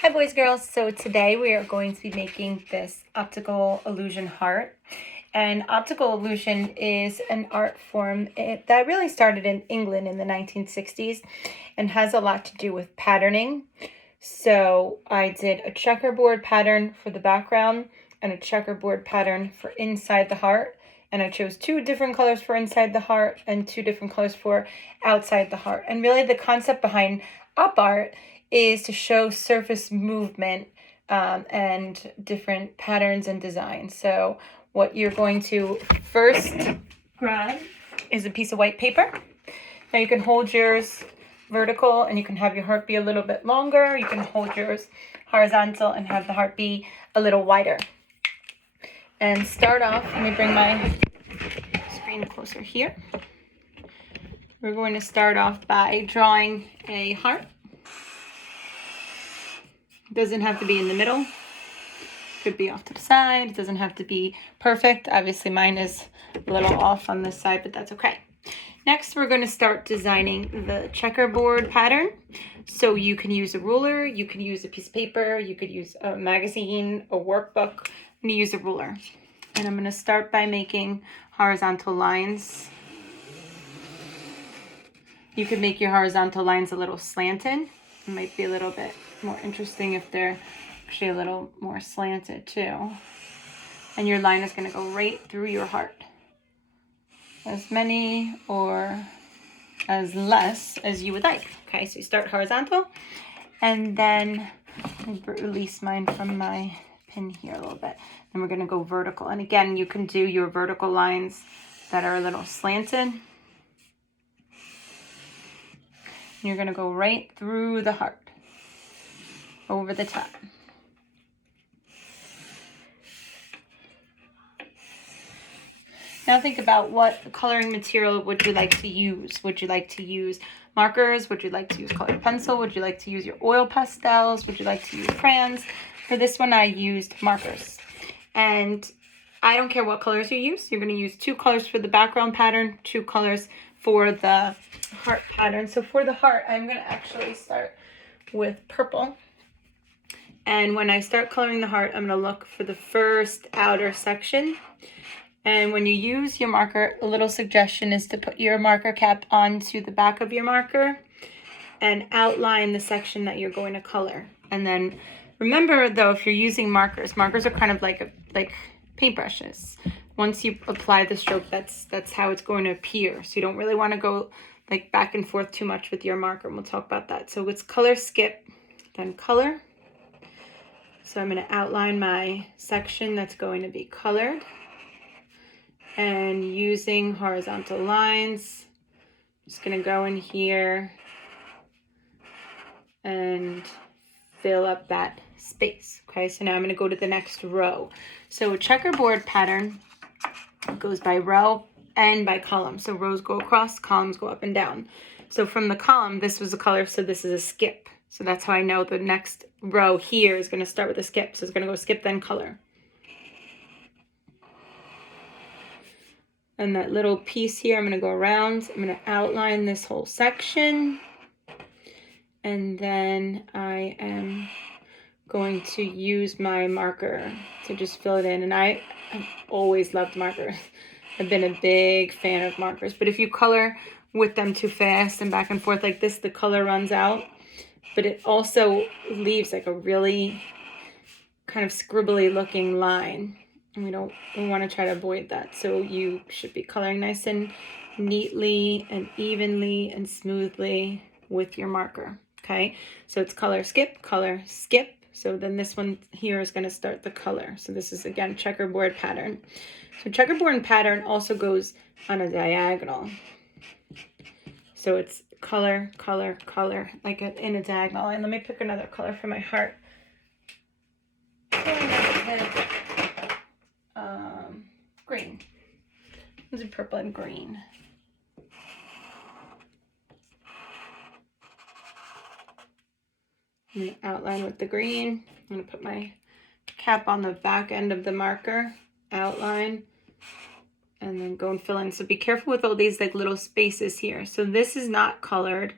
Hi boys, girls. So today we are going to be making this optical illusion heart. And optical illusion is an art form that really started in England in the 1960s and has a lot to do with patterning. So I did a checkerboard pattern for the background and a checkerboard pattern for inside the heart. And I chose two different colors for inside the heart and two different colors for outside the heart. And really the concept behind op art is to show surface movement and different patterns and designs. So what you're going to first grab is a piece of white paper. Now you can hold yours vertical and you can have your heart be a little bit longer. You can hold yours horizontal and have the heart be a little wider. And start off, let me bring my screen closer here. We're going to start off by drawing a heart. It doesn't have to be in the middle. Could be off to the side. It doesn't have to be perfect. Obviously mine is a little off on this side, but that's okay. Next, we're going to start designing the checkerboard pattern. So you can use a ruler, you can use a piece of paper, you could use a magazine, a workbook. I'm going to use a ruler. And I'm going to start by making horizontal lines. You could make your horizontal lines a little slanted. It might be a little bit more interesting if they're actually a little more slanted too. And your line is going to go right through your heart. As many or as less as you would like. Okay, so you start horizontal and then release mine from my pin here a little bit. Then we're going to go vertical. And again, you can do your vertical lines that are a little slanted. You're going to go right through the heart, over the top. Now think about what coloring material would you like to use. Would you like to use markers? Would you like to use colored pencil? Would you like to use your oil pastels? Would you like to use crayons? For this one, I used markers. And I don't care what colors you use. You're going to use two colors for the background pattern, two colors for the heart pattern. So for the heart, I'm going to actually start with purple. And when I start coloring the heart, I'm going to look for the first outer section. And when you use your marker, a little suggestion is to put your marker cap onto the back of your marker and outline the section that you're going to color. And then remember though, if you're using markers are kind of like paintbrushes. Once you apply the stroke, that's how it's going to appear. So you don't really want to go like back and forth too much with your marker. And we'll talk about that. So it's color, skip, then color. So I'm going to outline my section that's going to be colored. And using horizontal lines, I'm just going to go in here and fill up that space. Okay, so now I'm going to go to the next row. So a checkerboard pattern goes by row and by column. So rows go across, columns go up and down. So from the column, this was a color, so this is a skip. So that's how I know the next row here is going to start with a skip. So it's going to go skip, then color. And that little piece here, I'm going to go around. I'm going to outline this whole section. And then I am going to use my marker to just fill it in. And I've always loved markers. I've been a big fan of markers. But if you color with them too fast and back and forth like this, the color runs out. But it also leaves like a really kind of scribbly looking line. And we want to try to avoid that. So you should be coloring nice and neatly and evenly and smoothly with your marker. Okay, so it's color, skip, color, skip. So then this one here is going to start the color. So this is again checkerboard pattern. So checkerboard pattern also goes on a diagonal. So it's color, color, color, like in a diagonal. And let me pick another color for my heart. Green. These are purple and green. I'm going to outline with the green. I'm going to put my cap on the back end of the marker, outline, and then go and fill in. So be careful with all these like little spaces here. So this is not colored,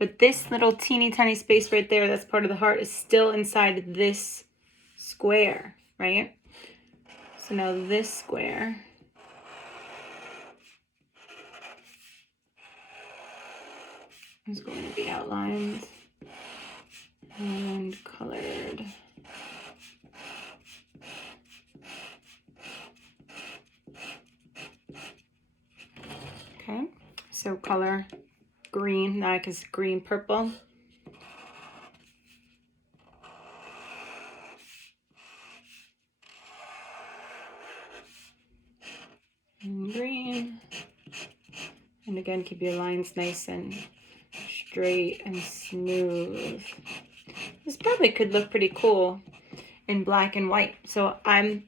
But this little teeny tiny space right there, that's part of the heart, is still inside this square, right? So now this square is going to be outlined and colored. Okay, so color green, now I can see green, purple. And green. And again, keep your lines nice and straight and smooth. This probably could look pretty cool in black and white. So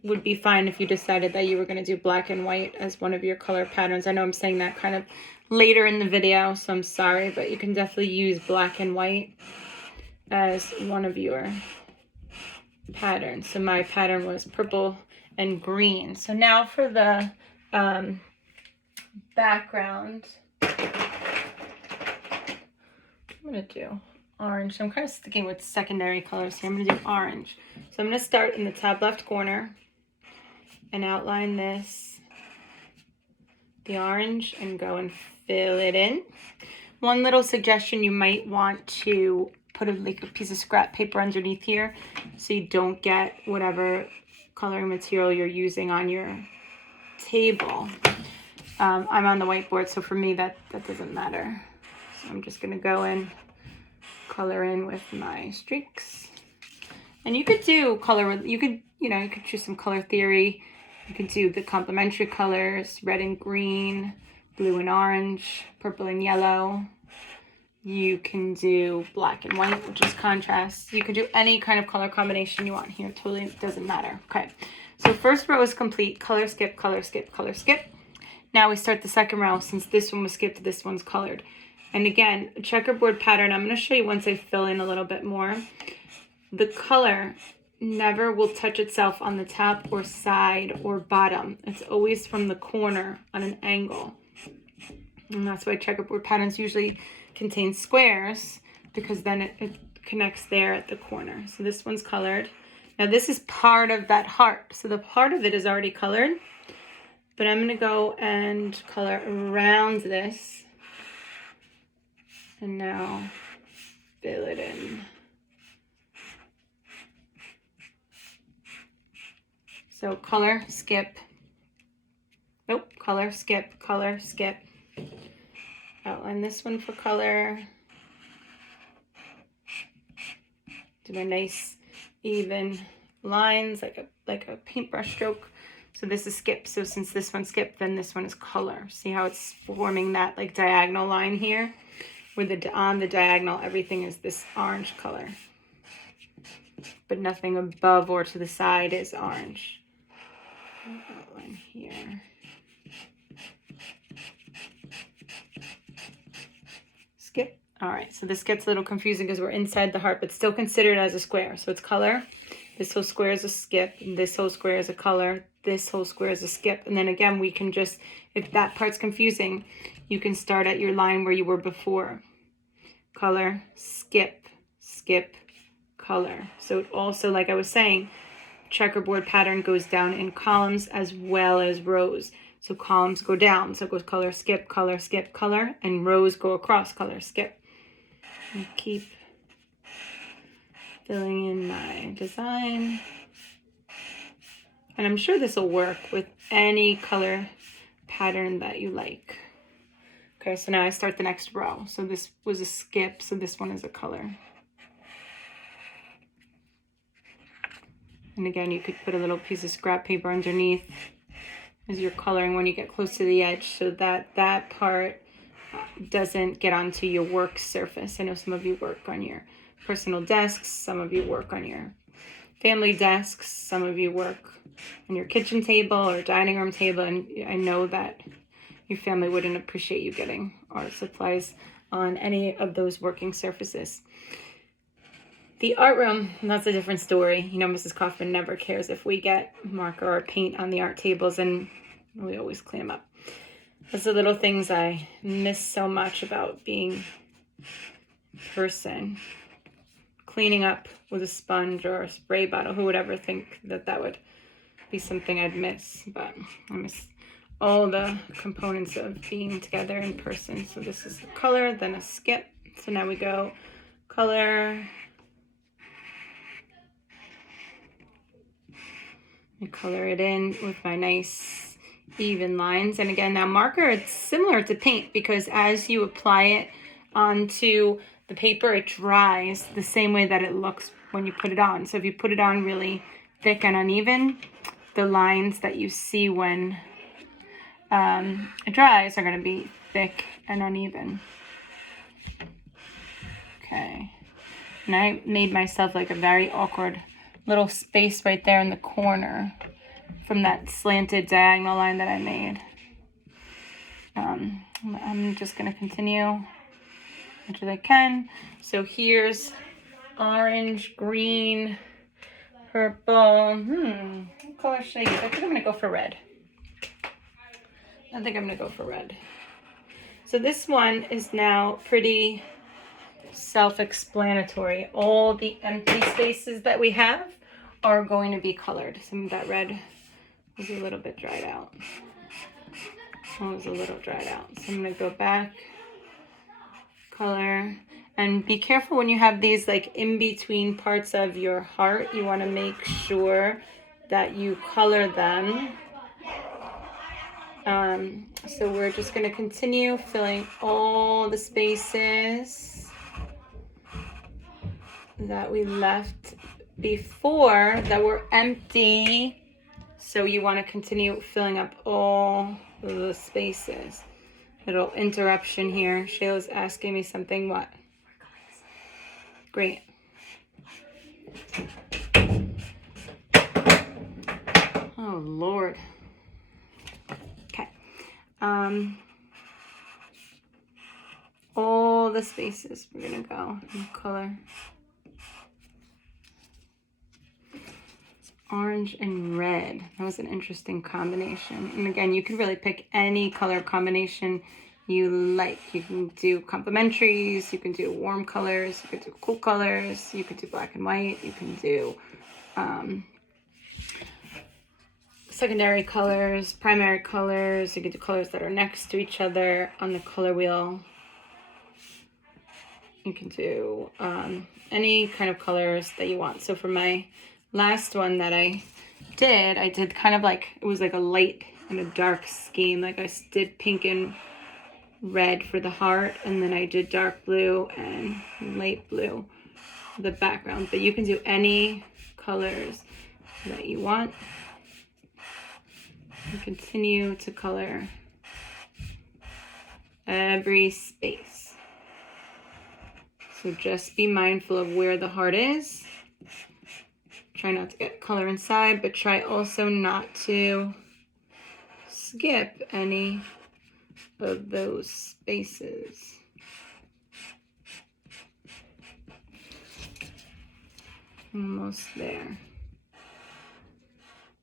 would be fine if you decided that you were going to do black and white as one of your color patterns. I know I'm saying that kind of later in the video, so I'm sorry, but you can definitely use black and white as one of your patterns. So my pattern was purple and green. So now for the background, I'm going to do orange. I'm kind of sticking with secondary colors here. I'm going to do orange. So I'm going to start in the top left corner and outline this, the orange, and go and fill it in. One little suggestion, you might want to put a piece of scrap paper underneath here so you don't get whatever coloring material you're using on your table. I'm on the whiteboard, so for me that doesn't matter. So I'm just going to go in, color in with my streaks. And you could do color, you could choose some color theory. You could do the complementary colors, red and green, blue and orange, purple and yellow. You can do black and white, which is contrast. You could do any kind of color combination you want here. Totally doesn't matter. Okay, so first row is complete. Color skip, color skip, color skip. Now we start the second row. Since this one was skipped, this one's colored. And again, a checkerboard pattern, I'm going to show you once I fill in a little bit more. The color never will touch itself on the top or side or bottom. It's always from the corner on an angle. And that's why checkerboard patterns usually contain squares, because then it connects there at the corner. So this one's colored. Now this is part of that heart. So the part of it is already colored, but I'm going to go and color around this. And now fill it in. So color, skip. Nope, color, skip, color, skip. Outline this one for color. Do my nice even lines like a paintbrush stroke. So this is skip. So since this one's skip, then this one is color. See how it's forming that like diagonal line here? Where on the diagonal, everything is this orange color. But nothing above or to the side is orange. Outline here. Skip. All right, so this gets a little confusing because we're inside the heart, but still considered as a square. So it's color. This whole square is a skip. This whole square is a color. This whole square is a skip. And then again, we can just, if that part's confusing, you can start at your line where you were before. Color, skip, skip, color. So it also, like I was saying, checkerboard pattern goes down in columns as well as rows. So columns go down. So it goes color, skip, color, and rows go across, color, skip. And keep filling in my design. And I'm sure this will work with any color pattern that you like. Okay, so now I start the next row. So this was a skip, so this one is a color. And again, you could put a little piece of scrap paper underneath as you're coloring when you get close to the edge, so that that part doesn't get onto your work surface. I know some of you work on your personal desks, some of you work on your family desks, some of you work on your kitchen table or dining room table, and I know that your family wouldn't appreciate you getting art supplies on any of those working surfaces. The art room, that's a different story. You know, Mrs. Kaufman never cares if we get marker or paint on the art tables, and we always clean them up. That's the little things I miss so much about being person. Cleaning up with a sponge or a spray bottle. Who would ever think that that would be something I'd miss? But I miss all the components of being together in person. So this is a color, then a skip. So now we go color. I color it in with my nice even lines. And again, now marker, it's similar to paint because as you apply it onto the paper, it dries the same way that it looks when you put it on. So if you put it on really thick and uneven, the lines that you see when it dries are going to be thick and uneven. Okay. And I made myself like a very awkward little space right there in the corner from that slanted diagonal line that I made. I'm just going to continue much as I can. So here's orange, green, purple. What color should I use? I think I'm going to go for red. So this one is now pretty self-explanatory. All the empty spaces that we have are going to be colored. Some of that red was a little bit dried out. So I'm going to go back, color, and be careful when you have these like in between parts of your heart. You want to make sure that you color them. So we're just going to continue filling all the spaces that we left before that were empty. So you want to continue filling up all the spaces. Little interruption here. Shayla's asking me something. What? Great. Oh, Lord. Okay. All the spaces we're going to go in color. Orange and red. That was an interesting combination. And again, you can really pick any color combination you like. You can do complementaries, you can do warm colors, you can do cool colors, you can do black and white, you can do secondary colors, primary colors, you can do colors that are next to each other on the color wheel. You can do any kind of colors that you want. So for my last one that I did kind of like, it was like a light and a dark scheme. Like I did pink and red for the heart, and then I did dark blue and light blue for the background. But you can do any colors that you want. And continue to color every space. So just be mindful of where the heart is. Try not to get color inside, but try also not to skip any of those spaces. Almost there.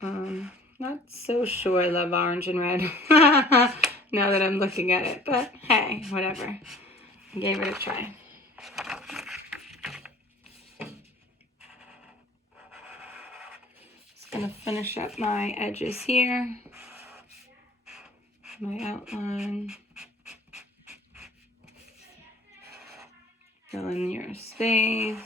Not so sure I love orange and red now that I'm looking at it, but hey, whatever. I gave it a try. Just gonna finish up my edges here. My outline. Fill in your space.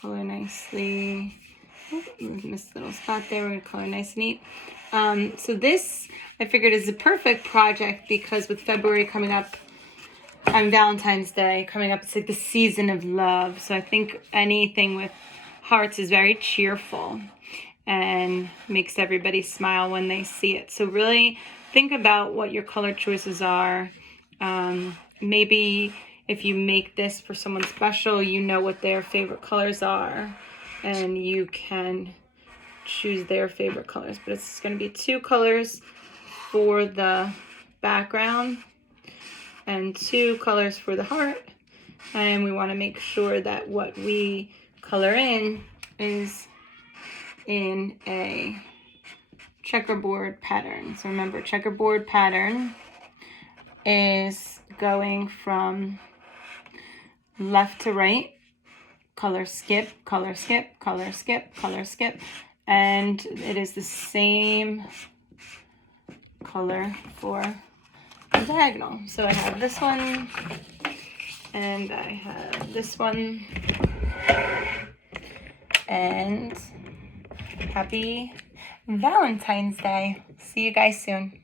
Color nicely. Oh, missed a little spot there. We're gonna color nice and neat. So this, I figured, is a perfect project because with February coming up on Valentine's Day coming up, it's like the season of love. So I think anything with hearts is very cheerful and makes everybody smile when they see it. So really think about what your color choices are. Maybe if you make this for someone special, you know what their favorite colors are, and you can choose their favorite colors. But it's going to be 2 colors for the background and 2 colors for the heart. And we want to make sure that what we color in is in a checkerboard pattern. So remember, checkerboard pattern is going from left to right, color skip, color skip, color skip, color skip, and it is the same color for the diagonal. So I have this one, and I have this one, and happy Valentine's Day. See you guys soon.